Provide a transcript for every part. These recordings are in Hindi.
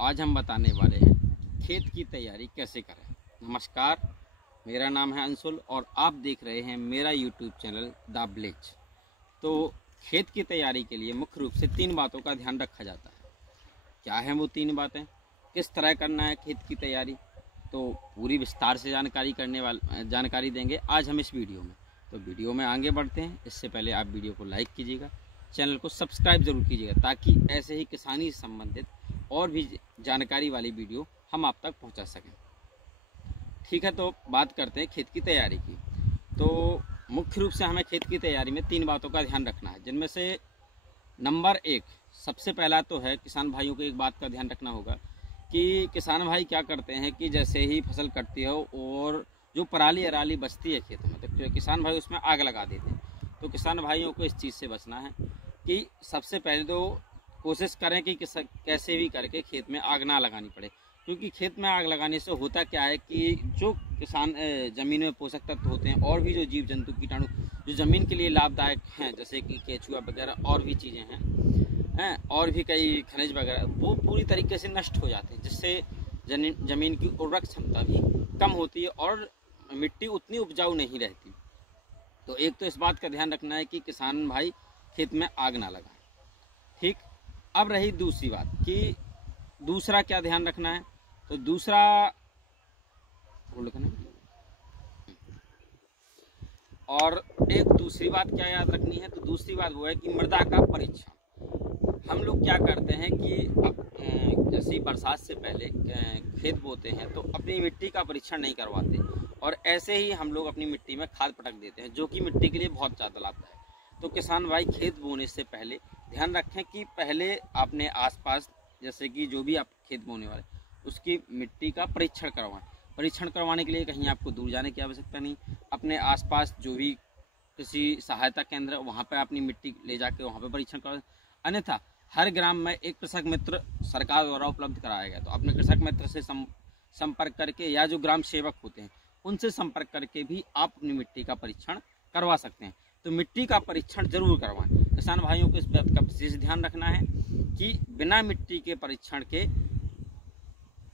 आज हम बताने वाले हैं खेत की तैयारी कैसे करें। नमस्कार, मेरा नाम है अंशुल और आप देख रहे हैं मेरा यूट्यूब चैनल द विलेज। तो खेत की तैयारी के लिए मुख्य रूप से 3 बातों का ध्यान रखा जाता है। क्या है वो 3 बातें, किस तरह करना है खेत की तैयारी, तो पूरी विस्तार से जानकारी देंगे आज हम इस वीडियो में। तो वीडियो में आगे बढ़ते हैं। इससे पहले आप वीडियो को लाइक कीजिएगा, चैनल को सब्सक्राइब ज़रूर कीजिएगा ताकि ऐसे ही किसानी से संबंधित और भी जानकारी वाली वीडियो हम आप तक पहुंचा सकें। ठीक है, तो बात करते हैं खेत की तैयारी की। तो मुख्य रूप से हमें खेत की तैयारी में 3 बातों का ध्यान रखना है, जिनमें से नंबर 1 सबसे पहला तो है किसान भाइयों को एक बात का ध्यान रखना होगा कि किसान भाई क्या करते हैं कि जैसे ही फसल कटती हो और जो पराली अराली बचती है खेतों में, तो किसान भाई उसमें आग लगा देते हैं। तो किसान भाइयों को इस चीज़ से बचना है कि सबसे पहले तो कोशिश करें कि कैसे भी करके खेत में आग ना लगानी पड़े, क्योंकि खेत में आग लगाने से होता क्या है कि जो किसान ज़मीन में पोषक तत्व होते हैं और भी जो जीव जंतु कीटाणु जो ज़मीन के लिए लाभदायक हैं, जैसे कि केचुआ वगैरह और भी चीज़ें हैं और भी कई खनिज वगैरह, वो पूरी तरीके से नष्ट हो जाते हैं, जिससे ज़मीन की उर्वरक क्षमता भी कम होती है और मिट्टी उतनी उपजाऊ नहीं रहती। तो एक तो इस बात का ध्यान रखना है कि किसान भाई खेत में आग ना लगाएं। ठीक, अब रही दूसरी बात कि दूसरा क्या ध्यान रखना है। तो दूसरा और एक दूसरी बात क्या याद रखनी है, तो दूसरी बात वो है कि मृदा का परीक्षण। हम लोग क्या करते हैं कि अब जैसे बरसात से पहले खेत बोते हैं तो अपनी मिट्टी का परीक्षण नहीं करवाते और ऐसे ही हम लोग अपनी मिट्टी में खाद पटक देते हैं, जो कि मिट्टी के लिए बहुत ज़्यादा लाभदायक है। तो किसान भाई खेत बोने से पहले ध्यान रखें कि पहले आपने आसपास, जैसे कि जो भी आप खेत बोने वाले, उसकी मिट्टी का परीक्षण करवाएं। परीक्षण करवाने के लिए कहीं आपको दूर जाने की आवश्यकता नहीं, अपने आसपास जो भी किसी सहायता केंद्र वहाँ पर अपनी मिट्टी ले जाके वहाँ पर परीक्षण करवाएं। अन्यथा हर ग्राम में एक कृषक मित्र सरकार द्वारा उपलब्ध कराया गया, तो अपने कृषक मित्र से संपर्क करके या जो ग्राम सेवक होते हैं उनसे संपर्क करके भी आप अपनी मिट्टी का परीक्षण करवा सकते हैं। तो मिट्टी का परीक्षण जरूर करवाएं। किसान भाइयों को इस बात का विशेष ध्यान रखना है कि बिना मिट्टी के परीक्षण के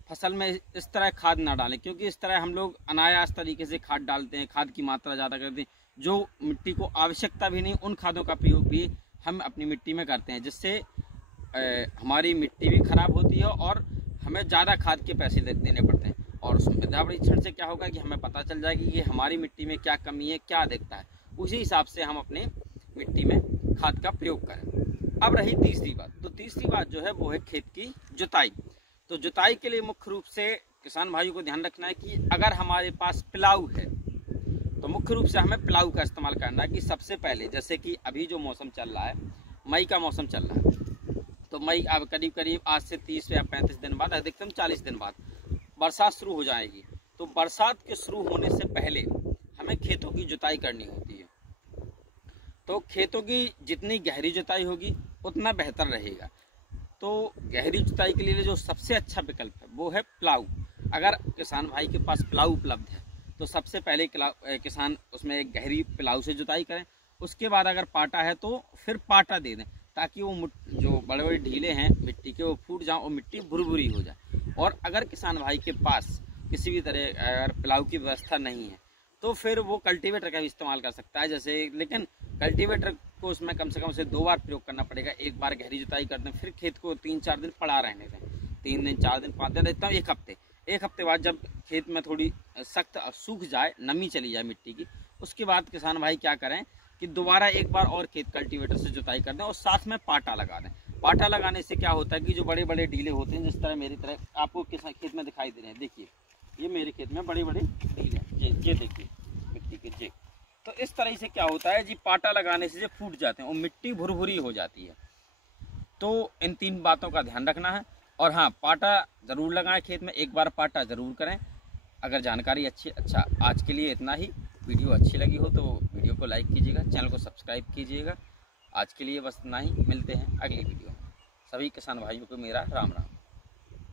फसल में इस तरह खाद ना डालें, क्योंकि इस तरह हम लोग अनायास तरीके से खाद डालते हैं, खाद की मात्रा ज़्यादा करते हैं, जो मिट्टी को आवश्यकता भी नहीं, उन खादों का प्रयोग भी हम अपनी मिट्टी में करते हैं, जिससे हमारी मिट्टी भी खराब होती है और हमें ज़्यादा खाद के पैसे देने पड़ते हैं। और उस मृदा परीक्षण से क्या होगा कि हमें पता चल जाएगा कि ये हमारी मिट्टी में क्या कमी है, क्या अधिकता है, उसी हिसाब से हम अपने मिट्टी में खाद का प्रयोग करें। अब रही तीसरी बात, तो तीसरी बात जो है वो है खेत की जुताई। तो जुताई के लिए मुख्य रूप से किसान भाइयों को ध्यान रखना है कि अगर हमारे पास प्लाऊ है तो मुख्य रूप से हमें प्लाऊ का इस्तेमाल करना है। कि सबसे पहले जैसे कि अभी जो मौसम चल रहा है, मई का मौसम चल रहा है, तो मई अब करीब आज से 30 या 35 दिन बाद, अधिकतम 40 दिन बाद बरसात शुरू हो जाएगी। तो बरसात के शुरू होने से पहले हमें खेतों की जुताई करनी होती है। तो खेतों की जितनी गहरी जुताई होगी उतना बेहतर रहेगा। तो गहरी जुताई के लिए जो सबसे अच्छा विकल्प है वो है प्लाऊ। अगर किसान भाई के पास प्लाऊ उपलब्ध है तो सबसे पहले किसान उसमें एक गहरी प्लाऊ से जुताई करें। उसके बाद अगर पाटा है तो फिर पाटा दे दें, ताकि वो जो बड़े बड़े ढीले हैं मिट्टी के वो फूट जाएं और मिट्टी भुरभुरी हो जाए। और अगर किसान भाई के पास किसी भी तरह अगर प्लाऊ की व्यवस्था नहीं है तो फिर वो कल्टीवेटर का भी इस्तेमाल कर सकता है। जैसे लेकिन कल्टीवेटर को उसमें कम से कम 2 बार प्रयोग करना पड़ेगा। एक बार गहरी जुताई कर दें, फिर खेत को 3-4 दिन पड़ा रहने दें, 3 दिन 4 दिन 5 दिन, इतना एक हफ्ते बाद जब खेत में थोड़ी सख्त सूख जाए, नमी चली जाए मिट्टी की, उसके बाद किसान भाई क्या करें कि दोबारा एक बार और खेत कल्टीवेटर से जुताई कर दें और साथ में पाटा लगा दें। पाटा लगाने से क्या होता है कि जो बड़े बड़े ढीले होते हैं, जिस तरह मेरी तरह आपको खेत में दिखाई दे रहे हैं, देखिए ये मेरे खेत में बड़े बड़े ढीले हैं, ये देखिए मिट्टी के जे। तो इस तरह से क्या होता है जी, पाटा लगाने से फूट जाते हैं और मिट्टी भुरभुरी हो जाती है। तो इन 3 बातों का ध्यान रखना है। और हाँ, पाटा ज़रूर लगाएं खेत में, एक बार पाटा ज़रूर करें। अगर जानकारी अच्छा आज के लिए इतना ही। वीडियो अच्छी लगी हो तो वीडियो को लाइक कीजिएगा, चैनल को सब्सक्राइब कीजिएगा। आज के लिए बस इतना ही, मिलते हैं अगली वीडियो में। सभी किसान भाइयों को मेरा राम राम।